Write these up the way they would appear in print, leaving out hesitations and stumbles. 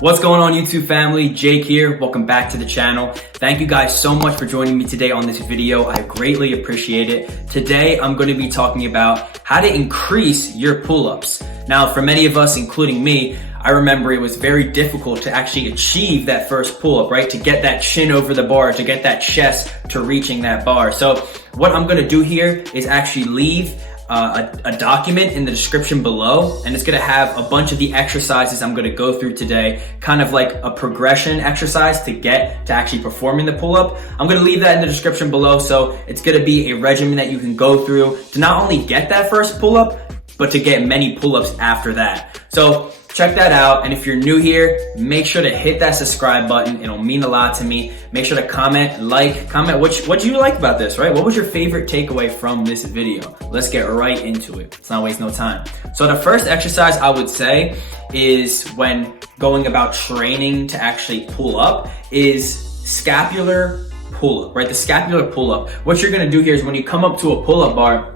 What's going on, YouTube family? Jake here. Welcome back to the channel. Thank you guys so much for joining me today on this video. I greatly appreciate it. Today, I'm going to be talking about how to increase your pull-ups. Now, for many of us, including me, I remember it was very difficult to actually achieve that first pull-up, right? To get that chin over the bar, to get that chest to reaching that bar. So what I'm going to do here is actually leave a document in the description below, and it's gonna have a bunch of the exercises I'm gonna go through today, kind of like a progression exercise to get to actually performing the pull-up. I'm gonna leave that in the description below, so it's gonna be a regimen that you can go through to not only get that first pull-up, but to get many pull-ups after that. So check that out, and if you're new here, make sure to hit that subscribe button. It'll mean a lot to me. Make sure to comment what you like about this, right? What was your favorite takeaway from this video? Let's get right into it. Let's not waste no time. So the first exercise I would say is when going about training to actually pull up is scapular pull-up, right? The scapular pull-up. What you're gonna do here is when you come up to a pull-up bar,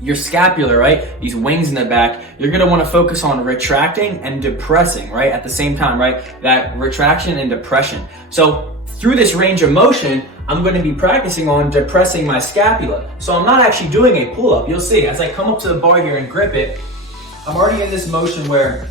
your scapular, right? These wings in the back, you're gonna wanna focus on retracting and depressing, right? At the same time, right? That retraction and depression. So through this range of motion, I'm gonna be practicing on depressing my scapula. So I'm not actually doing a pull-up. You'll see, as I come up to the bar here and grip it, I'm already in this motion where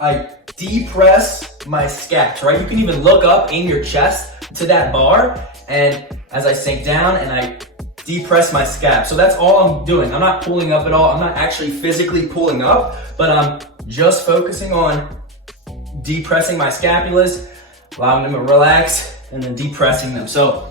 I depress my scaps, right? You can even look up, aim your chest to that bar, and as I sink down and I depress my scap. So that's all I'm doing. I'm not pulling up at all. I'm not actually physically pulling up, but I'm just focusing on depressing my scapulas, allowing them to relax, and then depressing them. So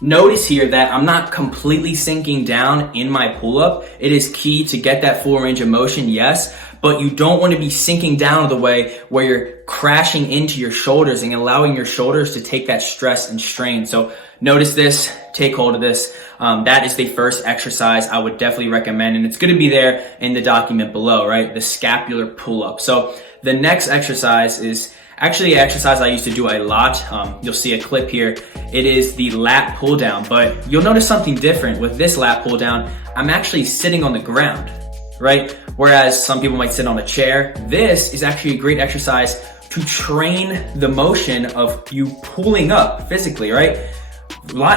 notice here that I'm not completely sinking down in my pull-up. It is key to get that full range of motion, yes, but you don't want to be sinking down the way where you're crashing into your shoulders and allowing your shoulders to take that stress and strain. So notice this, take hold of this. That is the first exercise I would definitely recommend, and it's gonna be there in the document below, right? The scapular pull-up. So the next exercise is actually an exercise I used to do a lot. You'll see a clip here. It is the lat pull down, but you'll notice something different with this lat pull down. I'm actually sitting on the ground, right? Whereas some people might sit on a chair. This is actually a great exercise to train the motion of you pulling up physically, right?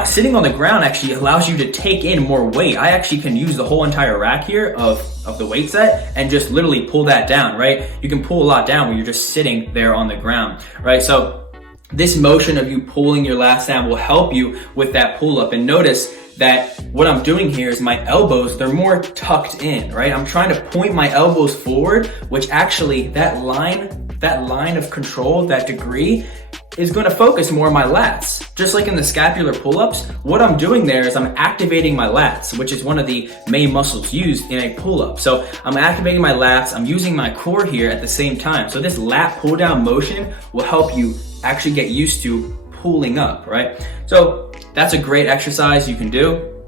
Sitting on the ground actually allows you to take in more weight. I actually can use the whole entire rack here of the weight set and just literally pull that down, right? You can pull a lot down when you're just sitting there on the ground, right? So this motion of you pulling your lats down will help you with that pull up. And notice that what I'm doing here is my elbows, they're more tucked in, right? I'm trying to point my elbows forward, which actually that line of control, that degree, is going to focus more on my lats. Just like in the scapular pull-ups, what I'm doing there is I'm activating my lats, which is one of the main muscles used in a pull-up. So I'm activating my lats, I'm using my core here at the same time. So this lat pull-down motion will help you actually get used to pulling up, right? So that's a great exercise you can do.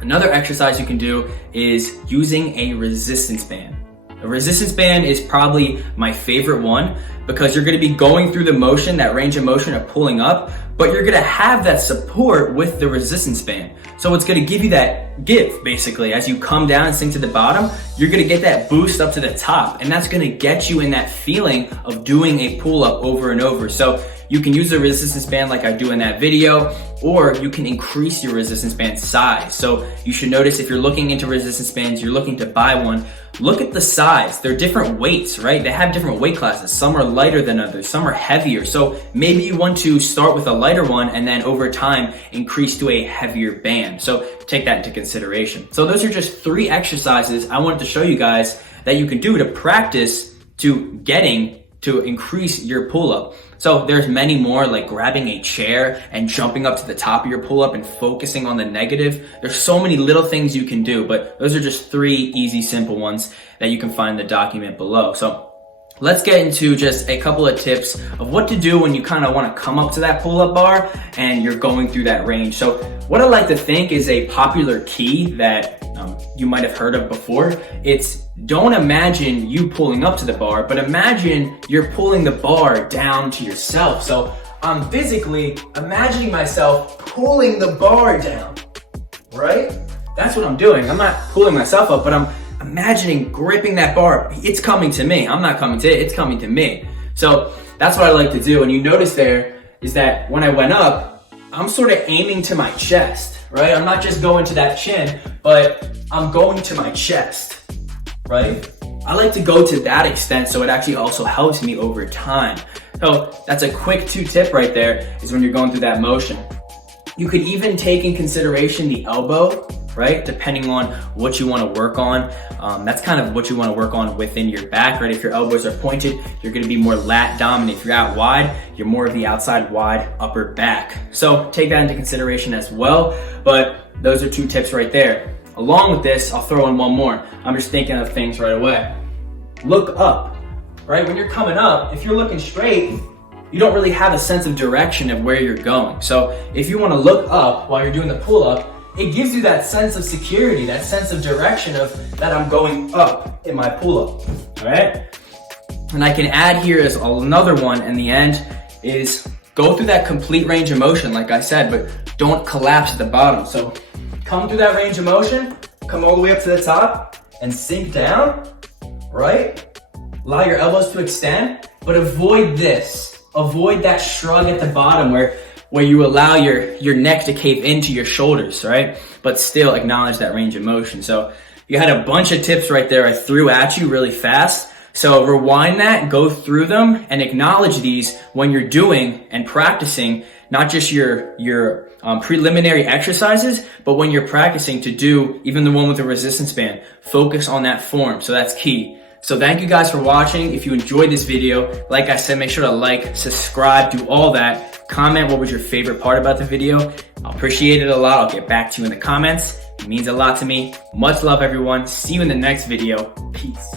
Another exercise you can do is using a resistance band. A resistance band is probably my favorite one because you're gonna be going through the motion, that range of motion of pulling up, but you're gonna have that support with the resistance band. So it's gonna give you that give, basically. As you come down and sink to the bottom, you're gonna get that boost up to the top, and that's gonna get you in that feeling of doing a pull-up over and over. So you can use a resistance band like I do in that video, or you can increase your resistance band size. So you should notice if you're looking into resistance bands, you're looking to buy one, look at the size. They're different weights, right? They have different weight classes. Some are lighter than others, some are heavier. So maybe you want to start with a lighter one and then over time increase to a heavier band. So take that into consideration. So those are just 3 exercises I wanted to show you guys that you can do to practice to getting to increase your pull-up. So there's many more, like grabbing a chair and jumping up to the top of your pull-up and focusing on the negative. There's so many little things you can do, but those are just 3 easy, simple ones that you can find in the document below. So let's get into just a couple of tips of what to do when you kind of want to come up to that pull-up bar and you're going through that range. So what I like to think is a popular key that you might have heard of before. It's don't imagine you pulling up to the bar, but imagine you're pulling the bar down to yourself. So I'm physically imagining myself pulling the bar down, right? That's what I'm doing. I'm not pulling myself up, but I'm imagining gripping that bar. It's coming to me. I'm not coming to it, it's coming to me. So that's what I like to do. And you notice there is that when I went up, I'm sort of aiming to my chest, right? I'm not just going to that chin, but I'm going to my chest, right? I like to go to that extent, so it actually also helps me over time. So that's a quick 2 tip right there, is when you're going through that motion. You could even take in consideration the elbow, right? Depending on what you want to work on. That's kind of what you want to work on within your back, right? If your elbows are pointed, you're going to be more lat dominant. If you're out wide, you're more of the outside wide upper back. So take that into consideration as well. But those are 2 tips right there. Along with this, I'll throw in one more. I'm just thinking of things right away. Look up, right? When you're coming up, if you're looking straight, you don't really have a sense of direction of where you're going. So if you want to look up while you're doing the pull-up, it gives you that sense of security, that sense of direction of that I'm going up in my pull-up, all right? And I can add here as another one in the end is go through that complete range of motion, like I said, but don't collapse at the bottom. So come through that range of motion, come all the way up to the top and sink down, right? Allow your elbows to extend, but avoid this. Avoid that shrug at the bottom where you allow your neck to cave into your shoulders, right? But still acknowledge that range of motion. So you had a bunch of tips right there I threw at you really fast. So rewind that, go through them, and acknowledge these when you're doing and practicing, not just your preliminary exercises, but when you're practicing to do even the one with the resistance band. Focus on that form, so that's key. So thank you guys for watching. If you enjoyed this video, like I said, make sure to like, subscribe, do all that. Comment what was your favorite part about the video. I'll appreciate it a lot. I'll get back to you in the comments. It means a lot to me. Much love, everyone. See you in the next video. Peace.